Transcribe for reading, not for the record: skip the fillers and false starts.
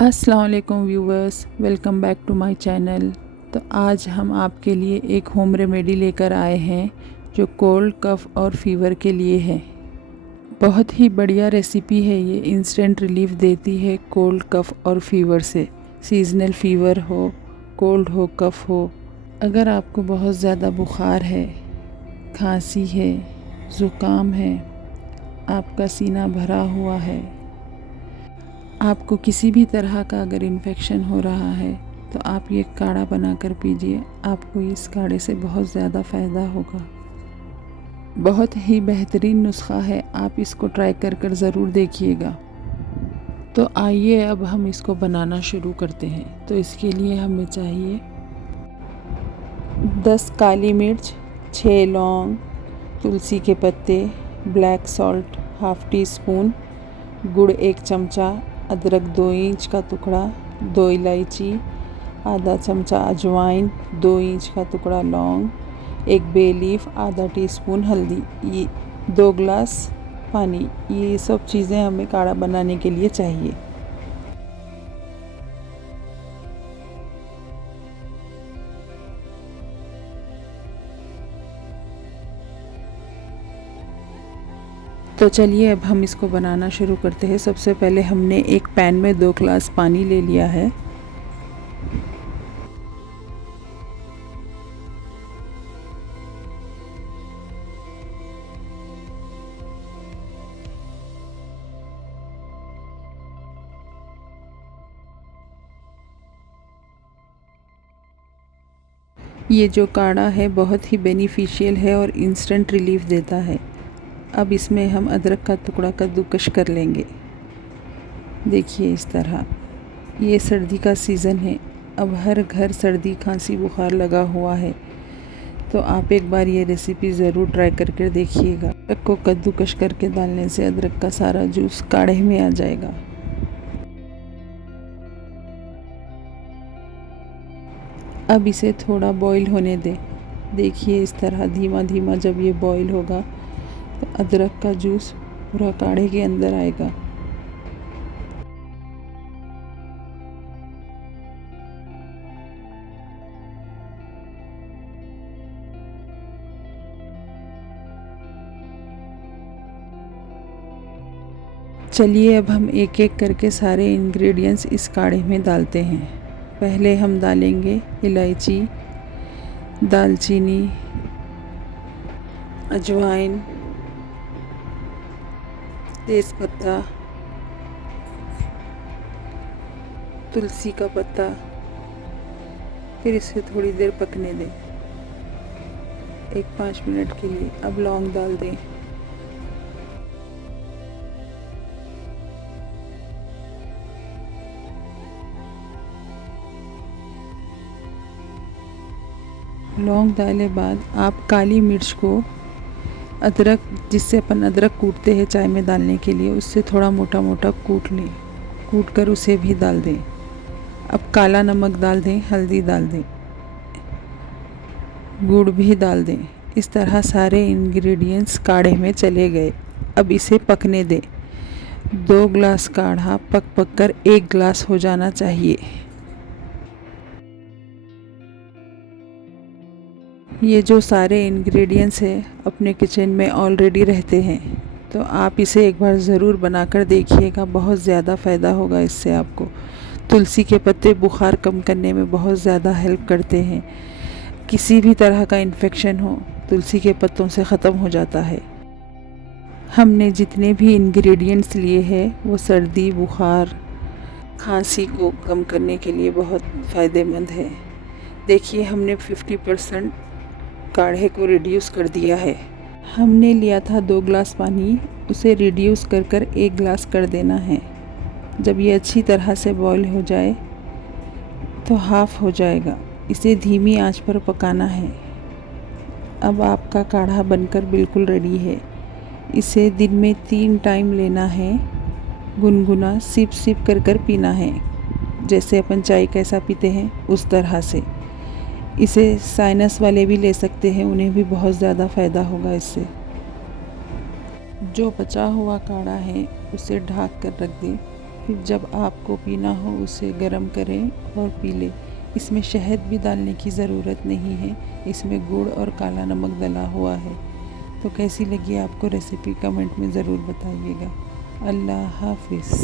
अस्सलाम वालेकुम viewers, welcome back to my channel. तो आज हम आपके लिए एक होम रेमेडी लेकर आए हैं जो कोल्ड कफ और फीवर के लिए है। बहुत ही बढ़िया रेसिपी है ये, इंस्टेंट रिलीफ देती है कोल्ड कफ और फीवर से। सीजनल फीवर हो, कोल्ड हो, कफ हो, अगर आपको बहुत ज़्यादा बुखार है, खांसी है, ज़ुकाम है, आपका सीना भरा हुआ है, आपको किसी भी तरह का अगर इन्फेक्शन हो रहा है तो आप ये काढ़ा बनाकर पीजिए। आपको इस काढ़े से बहुत ज़्यादा फ़ायदा होगा। बहुत ही बेहतरीन नुस्खा है, आप इसको ट्राई कर ज़रूर देखिएगा। तो आइए अब हम इसको बनाना शुरू करते हैं। तो इसके लिए हमें चाहिए 10 काली मिर्च, 6 लौंग, तुलसी के पत्ते, black salt half tea spoon, गुड़ 1 चमचा, अदरक 2 इंच का टुकड़ा, 2 इलायची, आधा चमचा अजवाइन, 2 इंच का टुकड़ा लौंग, 1 बे लीफ, आधा टीस्पून हल्दी, ये 2 ग्लास पानी। ये सब चीज़ें हमें काढ़ा बनाने के लिए चाहिए। तो चलिए अब हम इसको बनाना शुरू करते हैं। सबसे पहले हमने एक पैन में 2 ग्लास पानी ले लिया है। ये जो काढ़ा है बहुत ही बेनिफिशियल है और इंस्टेंट रिलीफ देता है। अब इसमें हम अदरक का टुकड़ा कद्दूकस कर लेंगे। देखिए इस तरह। ये सर्दी का सीज़न है, अब हर घर सर्दी खांसी बुखार लगा हुआ है, तो आप एक बार ये रेसिपी ज़रूर ट्राई करके देखिएगा। अदरक को कद्दूकस करके डालने से अदरक का सारा जूस काढ़े में आ जाएगा। अब इसे थोड़ा बॉईल होने दें। देखिए इस तरह धीमा धीमा जब ये बॉईल होगा तो अदरक का जूस पूरा काढ़े के अंदर आएगा। चलिए अब हम एक एक करके सारे इंग्रेडिएंट्स इस काढ़े में डालते हैं। पहले हम डालेंगे इलायची, दालचीनी, अजवाइन, तेज़पत्ता, तुलसी का पत्ता। फिर इसे थोड़ी देर पकने दें, 5 मिनट के लिए। अब लौंग डाल दें, लौंग डाले बाद आप काली मिर्च को अदरक, जिससे अपन अदरक कूटते हैं चाय में डालने के लिए, उससे थोड़ा मोटा मोटा कूट लें। कूट कर उसे भी डाल दें। अब काला नमक डाल दें, हल्दी डाल दें, गुड़ भी डाल दें। इस तरह सारे इंग्रेडिएंट्स काढ़े में चले गए। अब इसे पकने दें। 2 ग्लास काढ़ा पक कर 1 ग्लास हो जाना चाहिए। ये जो सारे इंग्रेडिएंट्स हैं अपने किचन में ऑलरेडी रहते हैं, तो आप इसे एक बार ज़रूर बनाकर देखिएगा। बहुत ज़्यादा फ़ायदा होगा इससे आपको। तुलसी के पत्ते बुखार कम करने में बहुत ज़्यादा हेल्प करते हैं। किसी भी तरह का इन्फेक्शन हो, तुलसी के पत्तों से ख़त्म हो जाता है। हमने जितने भी इंग्रेडिएंट्स लिए हैं वो सर्दी बुखार खांसी को कम करने के लिए बहुत फ़ायदेमंद है। देखिए हमने 50% काढ़े को रिड्यूस कर दिया है। हमने लिया था 2 ग्लास पानी, उसे रिड्यूस कर 1 ग्लास कर देना है। जब ये अच्छी तरह से बॉईल हो जाए तो हाफ़ हो जाएगा। इसे धीमी आंच पर पकाना है। अब आपका काढ़ा बनकर बिल्कुल रेडी है। इसे दिन में 3 टाइम लेना है। गुनगुना सिप सिप कर पीना है, जैसे अपन चाय कैसा पीते हैं उस तरह से। इसे साइनस वाले भी ले सकते हैं, उन्हें भी बहुत ज़्यादा फ़ायदा होगा इससे। जो बचा हुआ काढ़ा है उसे ढक कर रख दें। फिर जब आपको पीना हो उसे गर्म करें और पी लें। इसमें शहद भी डालने की ज़रूरत नहीं है, इसमें गुड़ और काला नमक डला हुआ है। तो कैसी लगी आपको रेसिपी कमेंट में ज़रूर बताइएगा। अल्लाह हाफ़िज़।